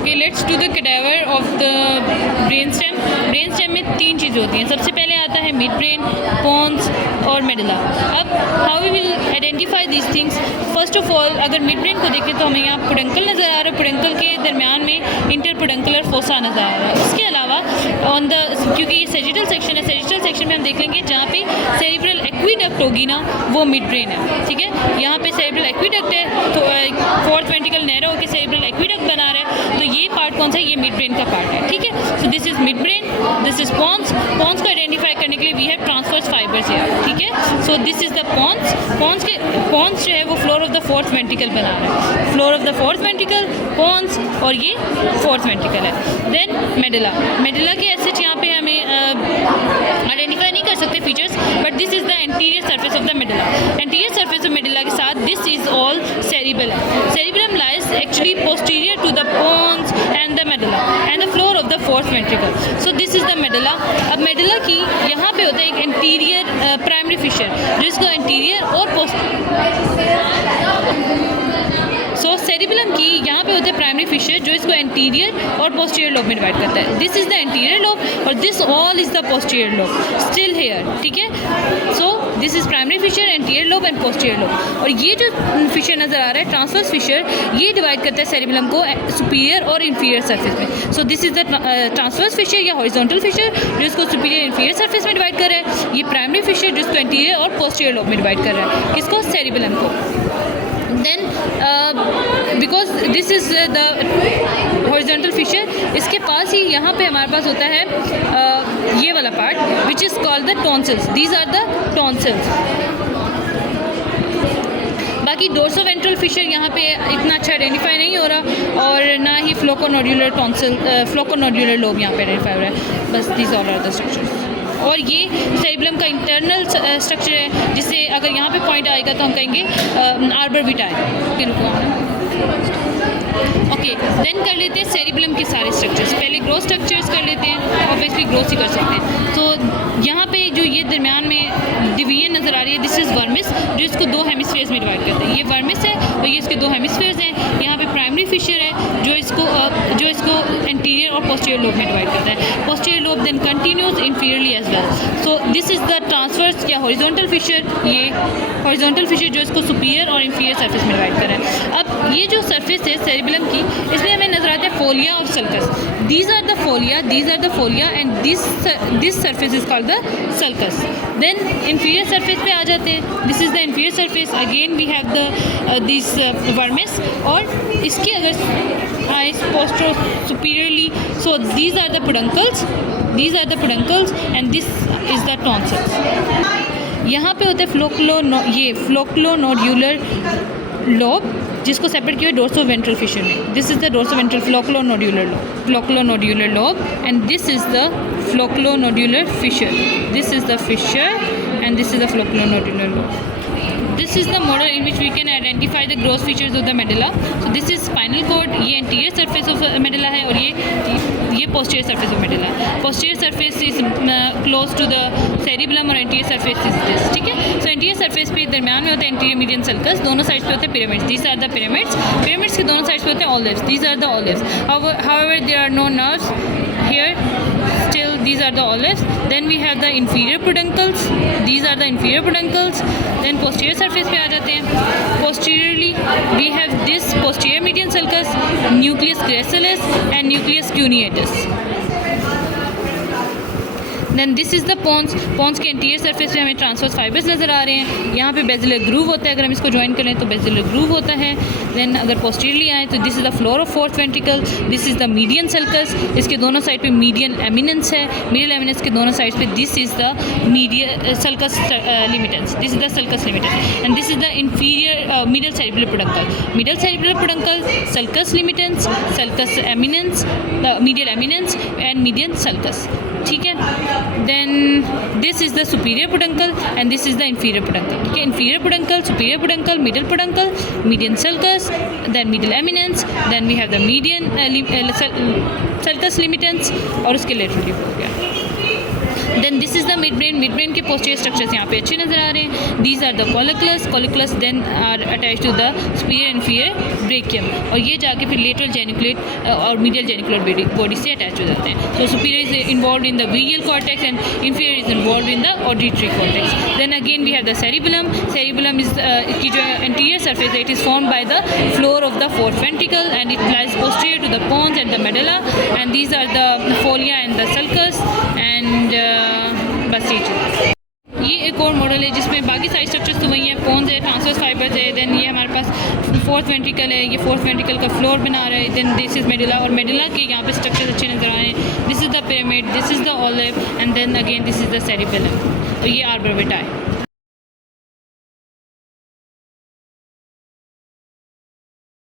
Okay, let's do the cadaver of the brain stem. Brain stem में 3 चीज़ें होती हैं। सबसे पहले आता है मिड ब्रेन, पोन्स और मेडुला। अब how we will identify this things. First of all अगर मिड ब्रेन को देखें तो हमें यहाँ पुडंकल नज़र आ रहा है, पुडंकल के दरमियान में इंटरपुडंकुलर फोसा नज़र आ रहा है। उसके अलावा ऑन द, क्योंकि ये सेजिटल सेक्शन है, सेजिटल सेक्शन में हम देख लेंगे जहाँ पे सेरिब्रल एक्वीडक्ट होगी ना, वो मिड ब्रेन है। ठीक है, यहाँ पे सेरिब्रल एक्वीडक्ट है तो फोर्थ वेंट्रिकल नैरो होकर सेरिब्रल एक्वीडक्ट बना रहा है, तो ये पार्ट कौन सा है, ये मिड ब्रेन का पार्ट है। ठीक है, so this is midbrain, this is pons. Pons को आइडेंटिफाई करने के लिए वी हैव ट्रांसवर्स फाइबर्स है। ठीक है, so this is the pons. Pons जो है वो floor of the fourth ventricle बना रहा है, floor of the fourth ventricle, pons, और ये फोर्थ वेंट्रिकल है। Then medulla. मेडुला के एसेट यहाँ पे हमें आइडेंटिफाई नहीं कर सकते features, but this is the anterior surface of the medulla. Anterior surface of medulla के साथ this is all cerebellum. Cerebellum lies actually posterior to the pons and the medulla and the floor of the fourth ventricle. So this is the medulla. अब medulla की यहाँ पे होता है एक anterior primary fissure, जिसको एंटीरियर और so cerebellum की यहाँ पे होता है प्राइमरी फिशर, जो इसको एंटीरियर और पोस्टीरियर लोब में डिवाइड करता है। This is the anterior lobe और this all is the posterior lobe still here. ठीक है, so this is primary fissure, anterior lobe and posterior lobe. और ये जो फिशर नज़र आ रहा है ट्रांसवर्स फिशर, ये डिवाइड करता है सेरिबेलम को सुपीरियर और इंफीरियर सर्फेस में। So this is the transverse fissure या हॉरिजॉन्टल फिशर, जो इसको सुपीरियर इंफीरियर सर्फेस में डिवाइड कर रहा है। ये प्राइमरी फिशर जिसको एंटीरियर और पोस्टीरियर लोब में डिवाइड कर रहा है, किसको, सेरिबेलम को। Then because this is the horizontal fissure, इसके पास ही यहाँ पे हमारे पास होता है ये वाला part which is called the tonsils. These are the tonsils. बाकी डोर्सोवेंट्रल फिशर यहाँ पे इतना अच्छा आइडेंटिफाई नहीं हो रहा, और ना ही फ्लोकोनोड्यूलर टॉन्सिल, फ्लोकोनोड्यूलर लोब यहाँ पे आइडेंटिफाई हो रहा है। बस these all are the structures. और ये सेरिबेलम का इंटरनल स्ट्रक्चर है, जिससे अगर यहाँ पे पॉइंट आएगा तो हम कहेंगे आर्बोविटाई। ओके, देन कर लेते हैं सेरिबेलम के सारे स्ट्रक्चर्स। पहले ग्रोथ स्ट्रक्चर्स कर लेते हैं, ऑब्वियसली ग्रोथ ही कर सकते हैं। तो यहाँ पे जो ये दरमियान में डिवीजन नज़र आ रही है, दिस इज़ वर्मिस, जो इसको 2 हेमिस्फीयर्स में डिवाइड करते हैं। ये वर्मिस है और ये इसके 2 हेमिस्फीयर्स हैं। यहाँ पे प्राइमरी फिशर है जो इसको एंटीरियर और पोस्टीरियर लोब में डिवाइड करता है। Posterior lobe then continues inferiorly as well. So this is the transverse या हॉरिजॉन्टल फिशर, ये हॉरिजॉन्टल फिशर जो इसको सुपीरियर और इंफीरियर सर्फेस में डिवाइड कर रहा है। अब ये जो सर्फेस है सेरिबेलम की, इसमें हमें नजर आता है फोलिया और sulcus. These are the folia and this surface is called the sulcus. Then inferior surface पे आ जाते हैं। This is the inferior surface, again we have the this vermis, और इसकी अगर आइस posterosuperiorly, so these are the peduncles and this is the tonsils. यहाँ पे होता है फ्लोक्लोनोड्यूलर लोब, जिसको सेपरेट किया डोर्सोवेंट्रल फिशर में। This is the dorsoventral flocculonodular lobe and this is the flocculonodular fissure. This is the fissure and this is the flocculonodular lobe. This is the model in which we can identify the growth features of the medulla. So this is spinal cord, ये anterior surface of medulla है, और ये posterior surface of medulla। Posterior surface is close to the cerebellum और anterior surface is this। ठीक है, so anterior surface पे दरमियान में होता है anterior median sulcus, दोनों साइड्स पे होते हैं pyramids। These are the pyramids। Pyramids के दोनों साइड्स पे होते हैं olives। These are the olives। However, there are no nerves here। Still, these are the olives। Then we have the inferior peduncles। These are the inferior peduncles। Then posterior surface पे आ जाते हैं। Posteriorly, we have this posterior median sulcus, nucleus gracilis and nucleus cuneatus। Then this is the pons. Pons के interior surface पे हमें transverse fibres नज़र आ रहे हैं। यहाँ पे बेजिलर ग्रूव होता है, अगर हम इसको ज्वाइन करें तो बेजिलर ग्रूव होता है। देन अगर पोस्टीरियरली आए तो this is the floor of fourth ventricle. This is the median sulcus, इसके दोनों साइड पे मीडियन एमिनेंस है। मीडियल एमिनेंस के दोनों साइड पे this is the sulcus limitans. This is the sulcus limitans and this is the inferior middle cerebral peduncle. Middle cerebral peduncle, sulcus limitans, sulcus eminence, medial eminence and median sulcus. ठीक है, then this is the superior peduncle and this is the inferior peduncle. ठीक है, inferior peduncle, superior peduncle, middle peduncle, median sulcus, then middle eminence, then we have the median sulcus limitans और उसके laterally हो गया। Then this is the midbrain के posterior structures यहाँ पे अच्छे नज़र आ रहे हैं. These are the colliculus then are attach to the superior inferior brachium, और ये जाके फिर लेटरल जेनिकुलेट और मीडियल जेनिकुलर बॉडी से अटैच हो जाते हैं. So superior is involve in the visual cortex and inferior is involve in the auditory cortex. Then again we have the cerebellum is इसकी जो एंटीरियर सरफेस है it is form by the floor of the fourth ventricle and it lies posterior to the pons and the medulla and these are the folia and the sulcus and बस ये एक और model है जिसमें बाकी सारी structures तो वही हैं. पोन्स है, ट्रांसवर्स फाइबर्स है. देन ये हमारे पास फोर्थ वेंट्रिकल है, ये फोर्थ वेंट्रिकल का फ्लोर बना रहा है. देन दिस इज़ मेडुला, और मेडुला के यहाँ पे स्ट्रक्चर्स अच्छे नज़र आ रहे हैं. This is the pyramid, this is the olive and then again this is the cerebellum. और ये आर्बोरेटा है.